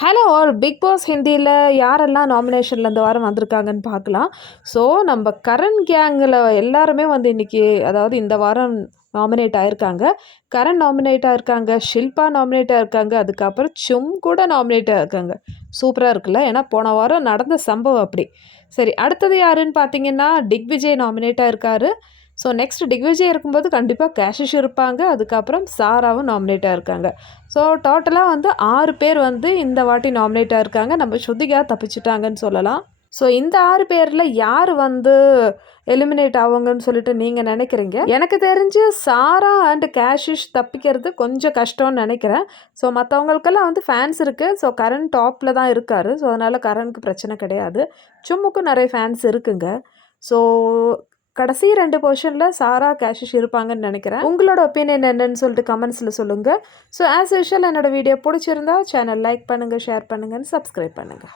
Hello all big pass ஹிந்தியில் யாரெல்லாம் நாமினேஷனில் இந்த வாரம் வந்திருக்காங்கன்னு பார்க்கலாம். ஸோ நம்ம கரண் கேங்கில் எல்லாருமே வந்து இன்றைக்கி அதாவது இந்த வாரம் நாமினேட் ஆகிருக்காங்க கரண் நாமினேட் இருக்காங்க ஷில்பா நாமினேட் இருக்காங்க அதுக்கப்புறம் சும் கூட நாமினேட் இருக்காங்க சூப்பராக இருக்குல்ல? ஏன்னா போன வாரம் நடந்த சம்பவம் அப்படி. சரி அடுத்தது யாருன்னு பார்த்தீங்கன்னா டிக்விஜய் நாமினேட் ஆயிருக்காரு. ஸோ நெக்ஸ்ட் டிக்விஜய் இருக்கும்போது கண்டிப்பாக கேஷிஷ் இருப்பாங்க. அதுக்கப்புறம் சாராவும் நாமினேட்டாக இருக்காங்க. ஸோ டோட்டலாக வந்து ஆறு பேர் வந்து இந்த வாட்டி நாமினேட்டாக இருக்காங்க. நம்ம ஸ்ருதிகா தப்பிச்சிட்டாங்கன்னு சொல்லலாம். ஸோ இந்த ஆறு பேரில் யார் வந்து எலிமினேட் ஆவாங்கன்னு சொல்லிட்டு நீங்கள் நினைக்கிறீங்க? எனக்கு தெரிஞ்சு சாரா அண்ட் கேஷிஷ் தப்பிக்கிறது கொஞ்சம் கஷ்டம்னு நினைக்கிறேன். ஸோ மற்றவங்களுக்கெல்லாம் வந்து ஃபேன்ஸ் இருக்குது ஸோ கரண் டாப்பில் தான் இருக்கார். ஸோ அதனால் கரனுக்கு பிரச்சனை கிடையாது. சும்முக்கும் நிறைய ஃபேன்ஸ் இருக்குங்க. ஸோ கடைசி ரெண்டு போர்ஷனில் சாரா கேஷிஷ் இருப்பாங்கன்னு நினைக்கிறேன். உங்களோட ஒப்பீனியன் என்னன்னு சொல்லிட்டு கமெண்ட்ஸில் சொல்லுங்கள் ஸோ ஆஸ் யூஷுவல் என்னோடய வீடியோ பிடிச்சிருந்தா சேனல் லைக் பண்ணுங்கள் ஷேர் பண்ணுங்கன்னு சப்ஸ்கிரைப் பண்ணுங்கள்